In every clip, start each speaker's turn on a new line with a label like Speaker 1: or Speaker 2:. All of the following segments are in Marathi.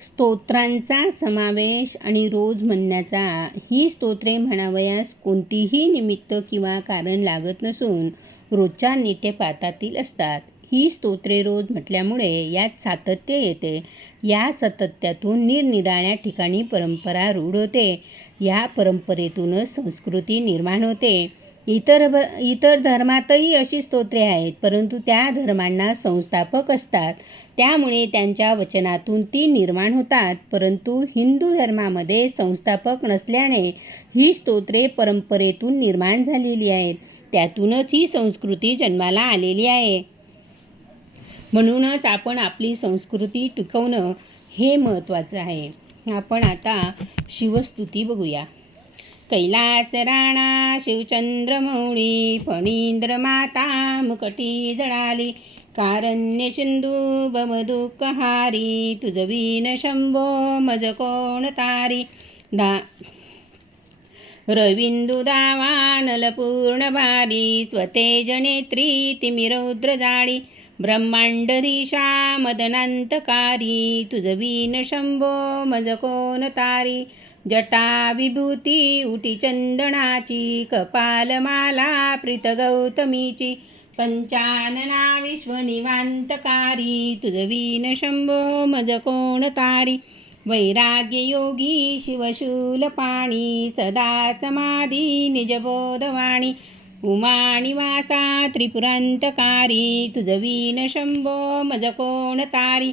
Speaker 1: स्तोत्रांचा समावेश आणि रोज म्हणण्याचा ही स्तोत्रे म्हणावयास कोणतीही निमित्त किंवा कारण लागत नसून रोजच्या नित्यपातातील असतात. ही स्तोत्रे रोज म्हटल्यामुळे यात सातत्य येते. या सातत्यातून निरनिराळ्या ठिकाणी परंपरा रूढ होते. या परंपरेतूनच संस्कृती निर्माण होते. इतर ब इतर धर्मातही अशी स्तोत्रे आहेत परंतु त्या धर्मांना संस्थापक असतात. त्यामुळे त्यांच्या वचनातून ती निर्माण होतात परंतु हिंदू धर्मामध्ये संस्थापक नसल्याने ही स्तोत्रे परंपरेतून निर्माण झालेली आहेत. त्यातूनच ही संस्कृती जन्माला आलेली आहे. म्हणूनच आपण आपली संस्कृती टिकवणं हे महत्त्वाचं आहे. आपण आता शिवस्तुती बघूया. कैलास राणा शिवचंद्रमौळी फणींद्र माता मुकटी जळाली. कारण्य सिंधू बमदुःखहारी तुझवीन शंभो मज कोण तारी. दा रविंदू दावानलपूर्ण भारी स्वतेज नेत्री तिमिरौद्र जाळी. ब्रह्मांडधीशा मदनांतकारी तुझवीन शंभो मज कोण तारी. जटा विभूती उटी चंदनाची कपालमाला प्रीत गौतमीची पंचानना विश्वनिवांतकारी तुझवीन शंभो मज कोण तारी वैराग्य योगी शिवशूलपाणी सदा समाधी निजबोधवाणी उमानिवासा त्रिपुरांतकारी तुझवीन शंभो मज कोण तारी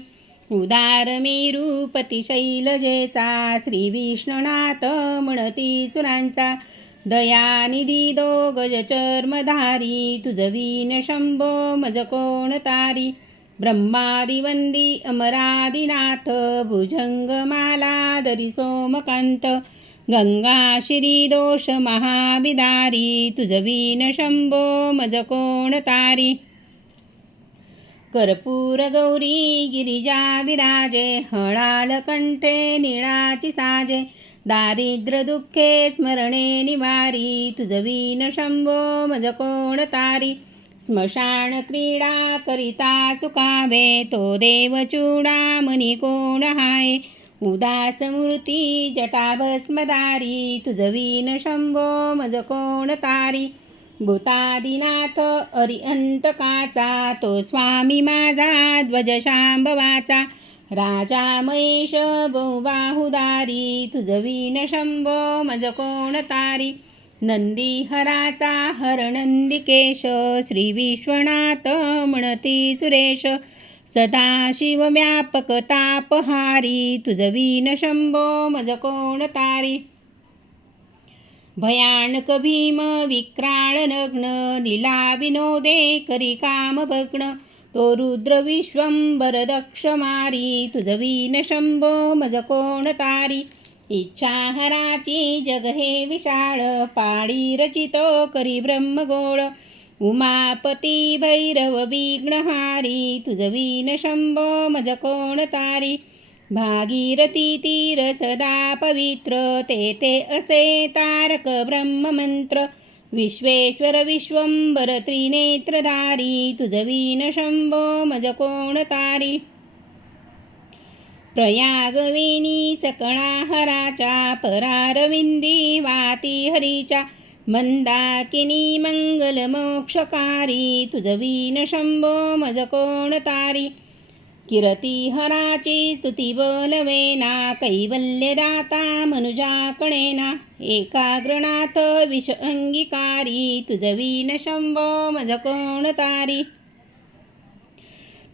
Speaker 1: उदार मेरूपती शैलजेचा श्री विष्णुनाथ म्हणती सुरांचा दयानिधी दो गजचर्मधारी तुझवीन शंभो मज कोण तारी ब्रह्मादिवंदी अमरादिनाथ भुजंगमाला दरी सोमकांत गंगा श्रीदोष महाबिदारी तुझवीन शंभो मज कोण तारी कर्पूर गौरी गिरिजा विराजे हळाल कंठे निळाची साजे दारिद्र्य दुःखे स्मरणे निवारी तुझवीन शंभो मज कोण तारी. स्मशान क्रीडा करिता सुखावे तो देव चूडामणी कोण हाय. उदास मूर्ती जटाभस्मदारी तुझवीन शंभो मज कोण तारी. भूतादिनाथ अरिअंतकाचा तो स्वामी माझा ध्वज शांभवाचा राजा महेश बहुबाहुदारी तुझवीन शंभो मज कोण तारी. नंदीहराचा हरनंदिकेश श्री विश्वनाथ म्हणती सुरेश. सदाशिव व्यापक तापहारी तुझवीन शंभो मज कोण तारी. भयानक भीम विक्राळ नग्न लीला विनोदे करी काम भग्न. तो रुद्र विश्वंबर दक्ष मारी तुझवीन शंभो मज कोण तारी. इच्छाहराची जग हे विशाळ पाळी रचितो करी ब्रह्मगोळ उमापती भैरव विघ्नहारी तुझवीन शंभो मज कोण तारी. भागीरथी तीर सदा पवित्र ते ते असे तारक ब्रह्ममंत्र. विश्वेश्वर विश्वंबर त्रिनेत्रधारी तुझवीन शंभो मज कोण तारी. प्रयागवेणी सकळा हराच्या परारविंदी वाती हरीच्या मंदाकिनी मंगल मोक्षकारी तुझवीन शंभो मज कोण तारी. किरती हराची स्तुती बोलवेना कैवल्यदाता मनुजाकडेना एकाग्रनाथ विष अंगीकारी तुझवीन शंभो मज कोण तारी.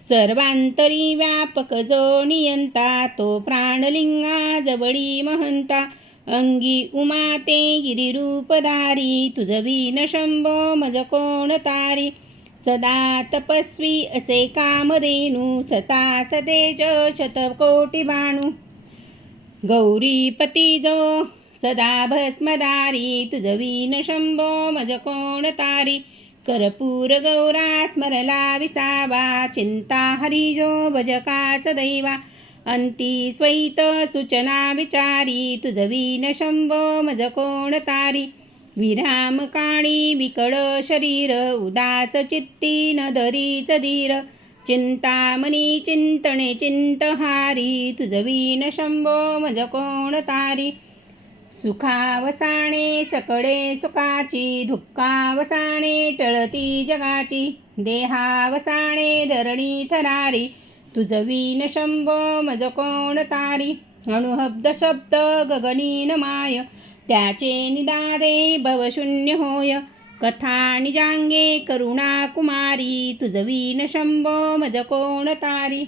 Speaker 1: सर्वांतरी व्यापक जो नियंता तो प्राणलिंगा जवळी महंता. अंगी उमाते गिरिरूपधारी तुझवीन शंभो मज कोण तारी. सदा तपस्वी असे कामधेनू सता सतेज शतकोटी बाणू गौरीपती जो सदा भस्मदारी तुझवीन शंभो मज कोण तारी. कर्पूर गौरा स्मरला विसावा चिंता हरिजो भजकाच सदैवा अंती स्वैत सूचना विचारी तुझवीन शंभो मज कोण तारी. विराम काणी विकळ शरीर उदास चित्ती न धरीच धीर चिंतामणी चिंतणे चिंतहारी तुझवीन शंभो मज कोण तारी. सुखावसाने सकळे सुखाची दुःखावसाने टळती जगाची. देहावसाने धरणी थरारी तुझवीन शंभो मज कोण तारी. अणुहब्द शब्द गगनीन माय त्याचे निदादे भवशून्य होय. कथा निजांगे करुणा कुमारी तुझवीन शंभो मज कोण तारी.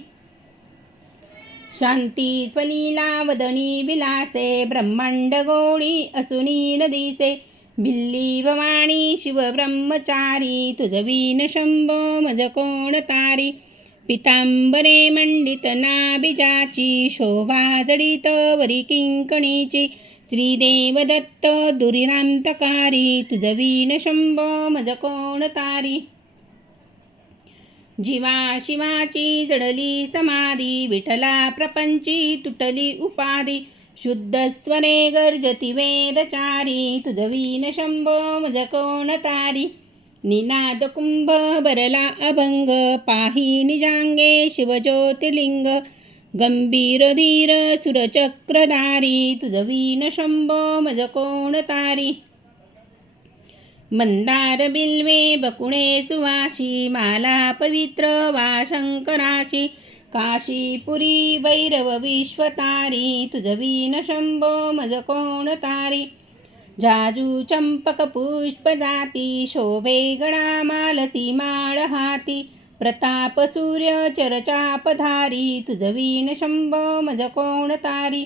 Speaker 1: शांती स्वलीला वदनी विलासे ब्रह्मांड गोळी असुनी नदीसे. भिल्ली भवानी शिव ब्रह्मचारी तुझवीन शंभो मज कोण तारी. पितांबरे मंडित नाबिजाची शोभा जडित वरी किंकणीची. श्रीदेव दत्त दुरिरांतकारी तुझवीन शंभ मज कोण तारी. जीवा शिवाची जडली समाधी विठला प्रपंची तुटली उपाधी. शुद्ध स्वरे गर्जती वेदचारी तुझवीन शंभो मज कोण तारी. निनाद कुंभ बरला अभंग पाही निजांगे शिवज्योतिर्लिंग गंभीर धीर सुरचक्रधारी तुझवीन शंभो मज कोण तारी मंदार बिल्वे बकुणे सुवाशी माला पवित्र वा शंकराची काशीपुरी भैरव विश्वतारी तुझवीन शंभो मज कोण तारी जाजू चंपक पुष्पदाती शोभे गणा मालती माळ हाती प्रताप सूर्य चरचापधारी तुझवीन शंभो मज कोण तारी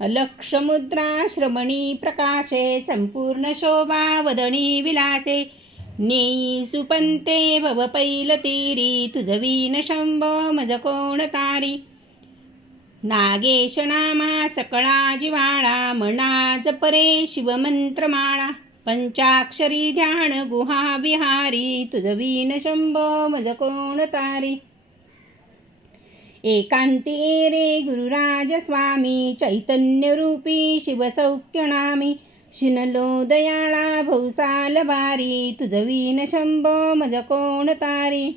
Speaker 1: अलक्ष मुद्रा श्रमणी प्रकाशे संपूर्ण शोभा वदनी विलासे नेई सुपंते भव पैल तीरी तुझवीन शंभो मज कोण तारी नागेश नामा सकळा जिवाळा मनाज परे शिवमंत्रमाळा पंचाक्षरी ध्यान गुहा विहारी तुझवीन शंभो मज कोण तारी. एकांती रे गुरुराज स्वामी चैतन्यरूपी शिवसौख्यनामी शिनलो दयाळा भौसाल भारी तुझवीन शंभो मज कोण तारी.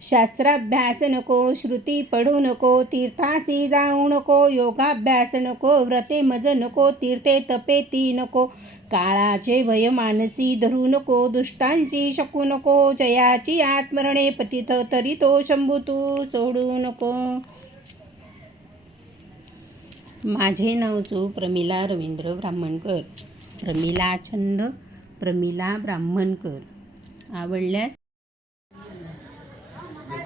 Speaker 1: शास्त्राभ्यास नको श्रुती पडू नको तीर्थासी जाऊ नको योगाभ्यास नको व्रते मज नको तीर्थे तपेती नको काळाचे भय मानसी धरू नको दुष्टांची शकू नको जयाची आस्मरणे पतित तरी तो शंभू तू सोडू नको. माझे नाव चू प्रमिला रवींद्र ब्राह्मणकर. प्रमिला छंद प्रमिला ब्राह्मणकर. आवडल्यास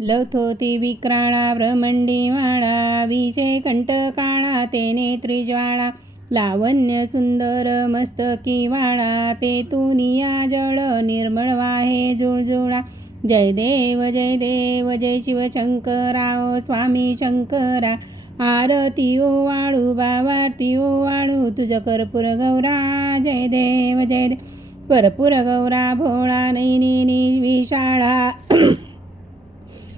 Speaker 2: जय गणपती बाप्पा
Speaker 1: लथोती विक्राळा भ्रमंडीवाळा विजय कंटकाळा तेने त्रिज्वाळा लावण्य सुंदर मस्तकी वाळा तेतुनिया जळ निर्मळ वाहे जुळजुळा। जय देव जय देव जय शिवशंकराव स्वामी शंकरा। आरती ओ वाळू बावारती ओ वाळू तुझ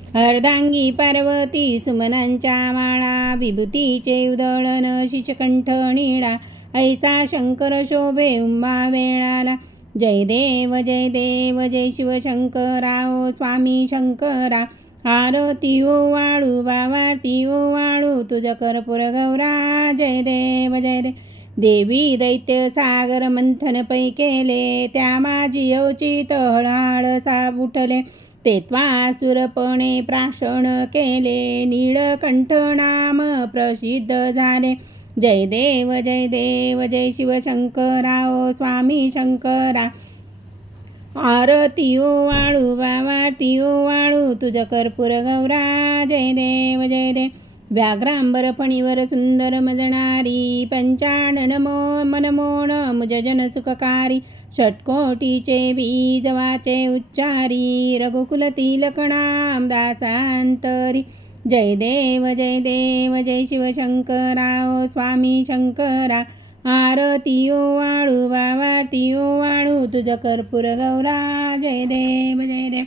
Speaker 1: कर्पूर अर्धांगी पार्वती सुमनांच्या माळा विभूतीचे उदळन शिचकंठ निळा ऐसा शंकर शोभे उंबा वेळाला. जय देव जय देव जय शिवशंकराओ स्वामी शंकरा. आरती ओ वाळू बावारती ओ वाळू तुझ कर्पूर गौरा. जय देव जय देव देवी दैत्य सागर मंथन पै केले त्या माझी अवचित हळहळ सा उठले. त्वासुरपणे प्राशन केले नीळकंठ नाम प्रसिद्ध झाले. जय देव जय देव जय शिवशंकराओ स्वामी शंकरा. आरती वाळू वावारतीओ वाळू तुझ कर्पूर गौरा. जय देव जय देव. व्याघ्रांबर फणीवर सुंदर मजणारी पंचानन मो मनमोन मुज जन सुखकारी. षटकोटीचे बीज वाचे उच्चारी रघुकुल तिलकणाम दासांतरी जय देव जय देव जय शिवशंकराव स्वामी शंकरा. आरतीयो वाळू वावारतीयो वाळू तुझ कर्पूर गौरा. जय देव जय देव.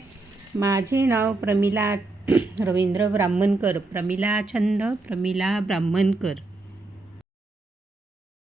Speaker 1: माझे नाव प्रमिला रवींद्र ब्राह्मणकर प्रमिला छंद प्रमिला ब्राह्मणकर.